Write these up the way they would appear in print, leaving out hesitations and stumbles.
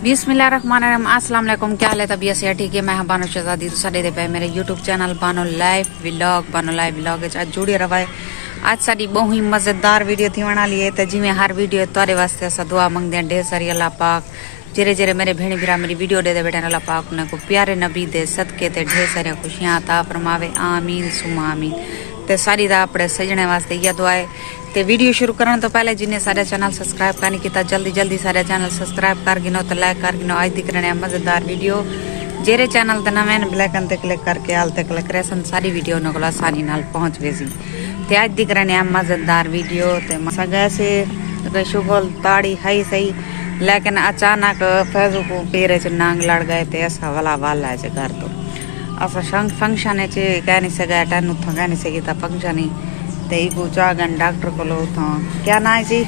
बिस्मिल्लाहिर्रहमानिर्रहीम। अस्सलाम वालेकुम। क्या हाल है? तबीयत से ठीक है। मैं बानो शहजादी तो साडे दे पे मेरे YouTube channel Bano live vlog आज जुड़े रवाए। आज साड़ी बहुत ही मजेदार वीडियो थी बना लिए तो जिमें हर वीडियो तारे वास्ते असा दुआ मंगते हैं ढेर सारी अल्लाह पाक जेरे जेरे मेरे भेण भरा मेरी वीडियो दे बैठे अल्लाह पाक ने को प्यारे नबी दे सदके ते ढेर सारी खुशियां अता फरमावे आमीन सुमा आमीन। ते सारी दा अपने सजने वास्ते यह दुआ है। ते वीडियो शुरू करने तो पहले जिन्हें सारे चैनल सब्सक्राइब करने किया जल्दी सारे चैनल सब्सक्राइब कर गिनो तो लाइक कर गिनो। आज दिख रहे मजेदार वीडियो जेरे चैनल ते नवे ब्लैकन ते क्लिक करके आल ते क्लिक करे सारी वीडियो नकोल आसानी नाल पहुंच वेसी। ते आज दिख रहे मजेदार वीडियो ते सगा से शुगल ताड़ी है सही लेकिन अचानक फैजू को पेरे च नांग लड़ गए ते ऐसा वाला वाला है घर तो असा फंक्शन है कह नहीं सका टैन उथा कह नहीं सकी फंक्शन ही ते इको चागन डॉक्टर को लो था क्या ना है जी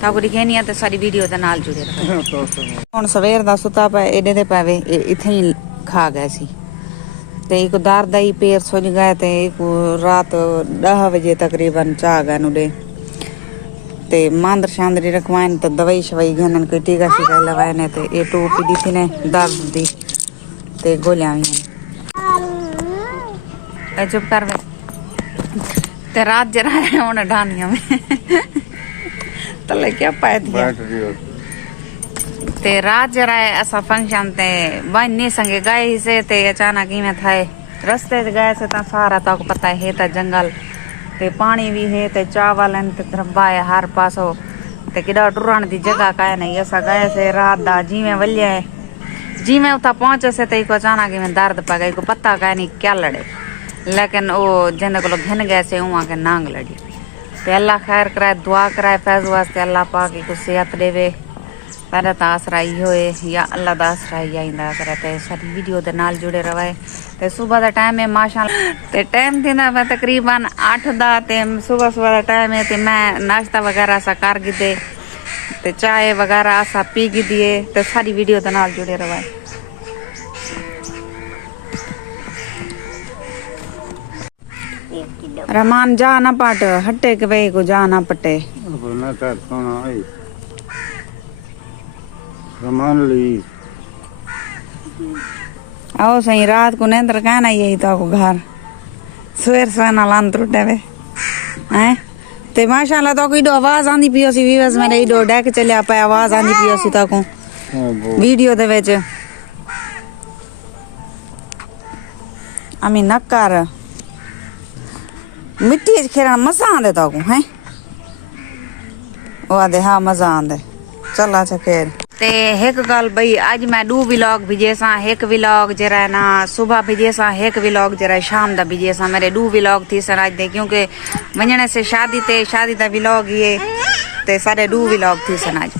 ताको दिखेनी है ते सारी वीडियो दे नाल जुड़े रहो। हुन सवेर दा सुता पे एडे दे पावे इथे ही खा गए सी ते इको दर्द ही पैर सुज गए ते इको रात 10 बजे तकरीबन चागन उडे ते मांदर शांदरी रखवाइन ते दवाई शवाई घनन कोई टीका शीका लगाने ते ए टोपी दी थी ने दर्द दी ते गोलियां भी चुप कर वे ते रात जरा है ढानिया में तले क्या पाए दिया ते रात जरा ऐसा फंक्शन ते बन्नी संगे गए से ते अचानक ही में था रस्ते से गए से ता सारा तो पता है ता जंगल ते पानी भी है ते चावल ते धब्बा है हर पासो ते किड़ा टुरन दी जगह का नहीं ऐसा गए से रात दा जी में वलिया है जी में उता पहुंचे से ते को अचानक में दर्द पा गई को पता का नहीं क्या लड़े लेकिन वो जिन को घन गए से वहाँ के नांग लड़ी ते अल्लाह खैर कराए दुआ कराए फैज वास्ते अल्लाह पाक को सेहत देवे पहले तो आसरा होए या अल्लाह का आसरा ही आइंदा आसरा ते सारी वीडियो दे नाल जुड़े रहे ते सुबह का टाइम है माशाअल्लाह ते टाइम थी ना तकरीबन 8 दा ते सुबह का टाइम है ते मैं नाश्ता वगैरह सा कर गिदे ते चाय वगैरह सा पी गिदिए ते सारी वीडियो दे नाल जुड़े रहे। रहमान जा ना पाट हटे के भाई को जा ना पटे आओ सही रात को नेंद्र कहना यही तो को घर सवेर सवेना लान त्रुटे वे हैं ते माशाल्लाह तो कोई आवाज आंदी पियो सी व्यूअर्स मेरे इडो डेक चलिया पे आवाज आंदी पियो सी तो को वीडियो दे विच अमी नकार मिट्टी खेलना मजा आंदे तो है वो आदे हाँ मजा आंदे चल अच्छा खेल ते एक गल भाई आज मैं 2 व्लॉग भेजे सा एक व्लॉग जरा ना सुबह भेजे सा एक व्लॉग जरा शाम दा भेजे सा मेरे 2 व्लॉग थी सर आज दे क्योंकि वंजने से शादी दा व्लॉग ये ते सारे 2 व्लॉग थी सन आज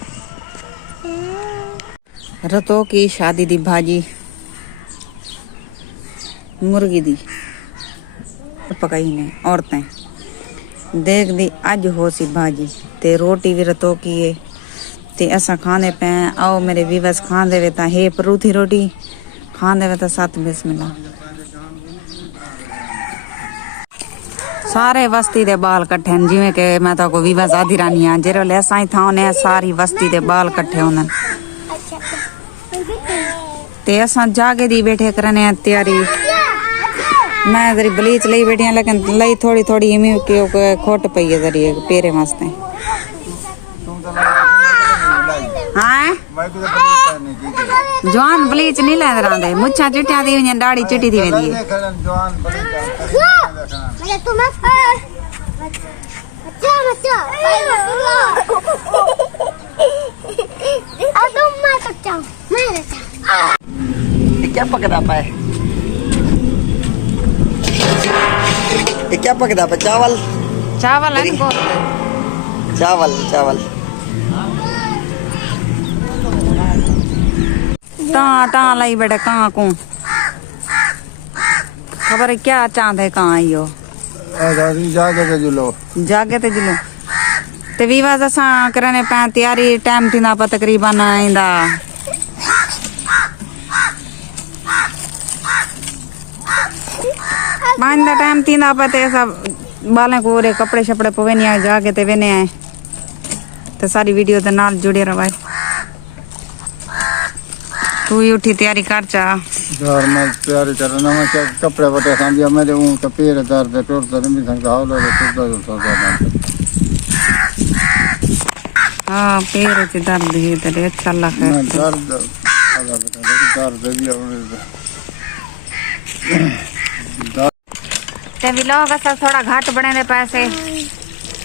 रतो की शादी दी भाजी मुर्गी दी पकाई ने औरतें देख दी अज हो सी भाजी ते रोटी भी रतो की है ते असा खाने पे आओ मेरे विवस खान देवे ता हे परूथी रोटी खान देवे ता साथ बिस्मिल्लाह सारे वस्ती दे बाल कट्ठे जिवें के मैं तो को विवस आधी रानी आ जेरो ले साई था ने सारी वस्ती दे बाल कट्ठे होनन ते असा जागे दी बैठे करने तैयारी मैं जरी ब्लीच ली बैठी लेकिन लई थोड़ी थोड़ी इमी के खोट पई है जरी पेरे वास्ते हां जवान ब्लीच नहीं ले दरांदे मुच्छा चिट्टियां दी वने दाढ़ी चिट्टी थी वेंदी है मैं तुम अच्छा आ तुम मत अच्छा मैं क्या पकड़ा पाए ये क्या पकड़ा पे चावल चावल है को चावल चावल ता लाई बेटा कहाँ को खबर है क्या चांद है कहाँ आइयो जागे ते जुलो ते विवाद असा करने पे तैयारी टाइम थी ना तकरीबन आइंदा पानी का टाइम थी ना पते सब बालें को कपड़े शपड़े पवे नहीं आए जाके ते वेने आए तो सारी वीडियो दे नाल जुड़े रहो। तू ही उठी तैयारी कर चा। यार मैं तैयारी कर रहा मैं क्या कपड़े बटे समझिया मेरे ऊँ तो पैर दर्द है टूट दर्द भी संग हाल है टूट दर्द हाँ पैर से दर्द है तेरे अच्छा लग मैं है दर्द भी ते व्लॉग असा थोड़ा घट बने दे पैसे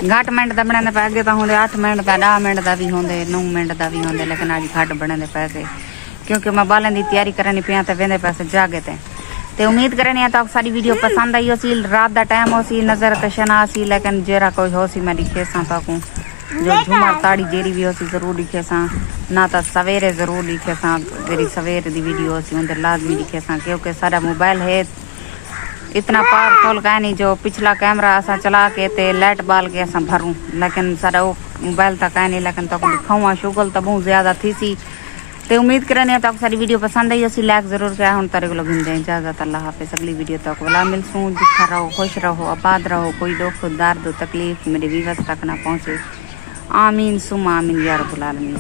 घट मिनट दा बने दे पे अगे तो होंदे 8 मिनट दा 10 मिनट दा भी होंदे 9 मिनट दा भी होंदे लेकिन आज घट बने दे पैसे क्योंकि मैं बालन की तैयारी करनी पिया ते वेंदे पैसे जागे ते उम्मीद करनी है तो सारी वीडियो पसंद आई सी रात दा टाइम हो सी नजर कशना सी लेकिन जेरा कोई हो सी मैं दिखे सा ताकू जो झूमर ताड़ी जेरी भी हो सी जरूर दिखे सा ना तो सवेरे जरूर दिखे सा जेरी सवेरे दी वीडियो हो सी उधर लाजमी दिखे सा क्योंकि सारा मोबाइल है इतना पावरफुल का नहीं जो पिछला कैमरा असा चला के ते लाइट बाल के असा भरूं लेकिन सारा वो मोबाइल तक है नहीं लेकिन तक दिखाऊँ शुगल तो बहुत ज्यादा थी सी तो उम्मीद करने है तो सारी वीडियो पसंद आई उसी लाइक जरूर किया हूँ तारे को गिन जाए इजाजत अल्लाह हाफिज़ अगली वीडियो तक वाला मिलसूँ जिखा रहो खुश रहो आबाद रहो कोई दुख दर्द तकलीफ मेरे व्यूअर्स तक ना पहुँचे आमीन सुम आमीन या रब्बुल आलमीन।